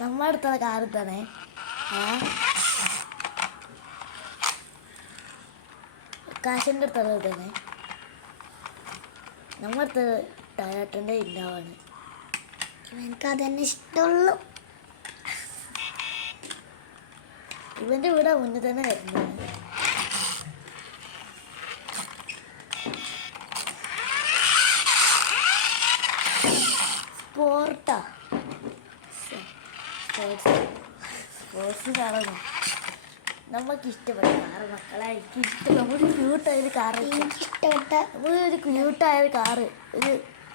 നമ്മുടെ അടുത്തുള്ള കാർ തന്നെ കാശിൻ്റെ അടുത്തുള്ളത് തന്നെ നമ്മുടെ അടുത്ത് ടയോട്ടൻ്റെ ഇന്നോവാണ്. എനിക്ക് അതന്നെ ഇഷ്ടമുള്ളൂ. ഇവൻ്റെ വീട് മുന്നിൽ തന്നെ വരുന്നതാണ്. സ്പോർട്സ് കാണുന്നു. നമുക്ക് ഇഷ്ടപ്പെട്ട കാറ് മക്കളെ, എനിക്ക് ഇഷ്ടം. നമുക്ക് ക്യൂട്ടായൊരു കാറ്, ഇഷ്ടപ്പെട്ട ഒരു ക്യൂട്ടായൊരു കാറ്, ഒരു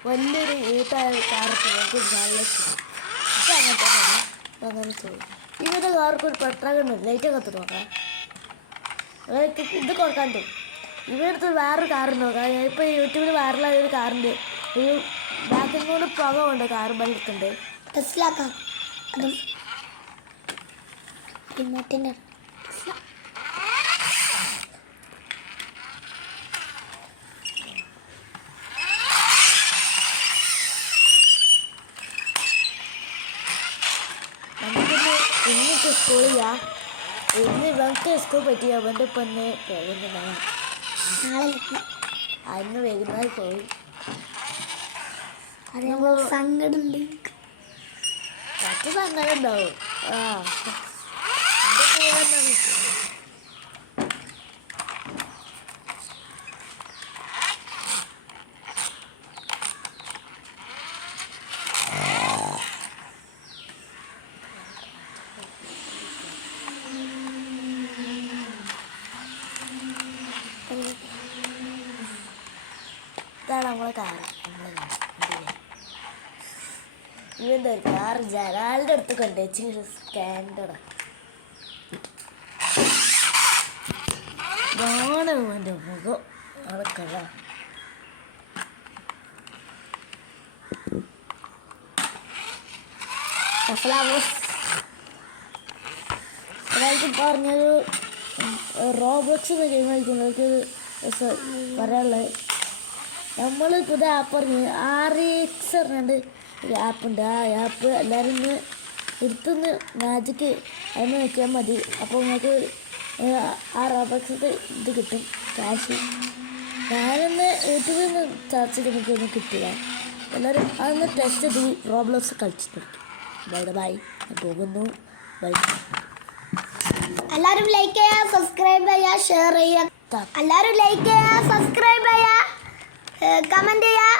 വലിയൊരു ക്യൂട്ടായൊരു കാറ് നമുക്ക് നല്ല ഇഷ്ടം. അങ്ങനത്തെ അങ്ങനെ ചെയ്യും. ഇവരുടെ കാർക്ക് ഒരു പെട്രോളുണ്ട്, ലൈറ്റൊക്കെ കത്ത് നോക്കാം. ഇത് കൊടുക്കാൻ തോന്നും. ഇവരുടെ വേറൊരു കാറ് നോക്കാം. ഇപ്പോൾ യൂട്യൂബിൽ വൈറലായ ഒരു കാറുണ്ട്. ഒരു ബാക്കിൽ കൊണ്ട് പുക കൊണ്ട് കാറ് ബലിക്കുന്നുണ്ട്. ടെസ്ലാക്കാം അതും റിമോട്ടിൻ്റെ ഇന്നിട്ട് സ്കൂളില്ല. ഇന്ന് ഇവർക്ക് സ്കൂൾ പറ്റി അവൻ്റെ പൊന്നെ പോകുന്നതാണ്. അന്ന് വൈകുന്നേരം പോയി. സങ്കടമുണ്ട്, കുറച്ച് സങ്കടം ഉണ്ടാവും. ഇതാണ് നമ്മളെ കാറ്. ഇവൻ്റെ ഒരു കാറ് ജനാലിൻ്റെ അടുത്ത് കൊണ്ടുവച്ച് സ്കാൻഡറാണ്. ഇതാണ് അവൻ്റെ മുഖം. അതൊക്കെ ഒരാൾക്ക് പറഞ്ഞൊരു റോബോക്സ് ഗെയിം കളിക്കുന്നവർക്ക് പറയാനുള്ളത്, നമ്മൾ പുതിയ ആപ്പ് പറഞ്ഞു RX പറഞ്ഞുകൊണ്ട് ഒരു ആപ്പുണ്ട്. ആ ആപ്പ് എല്ലാവരും ഇന്ന് എടുത്തുനിന്ന് മാജിക്ക് അതിന് നോക്കിയാൽ മതി. അപ്പോൾ നിങ്ങൾക്ക് ആ റോബോക്സിൻ്റെ ഇത് കിട്ടും, ക്യാഷ്. ഞാനൊന്ന് യൂട്യൂബിൽ നിന്ന് സെർച്ച് ചെയ്ത് എനിക്കൊന്നും കിട്ടില്ല. എല്ലാവരും അതൊന്ന് ടെസ്റ്റ് ചെയ്ത് റോബ്ലോക്സ് കളിച്ചിട്ട് ബൈ പോകുന്നു. ബൈ. എല്ലാവരും ലൈക്ക് ചെയ്യുക, സബ്സ്ക്രൈബ് ചെയ്യുക, ഷെയർ ചെയ്യുക. എല്ലാവരും ലൈക്ക് ചെയ്യുക, സബ്സ്ക്രൈബ് ചെയ്യുക, കമൻറ്റ് ചെയ്യുക,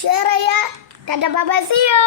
ഷെയർ ചെയ്യുക. Tata bye bye, see U.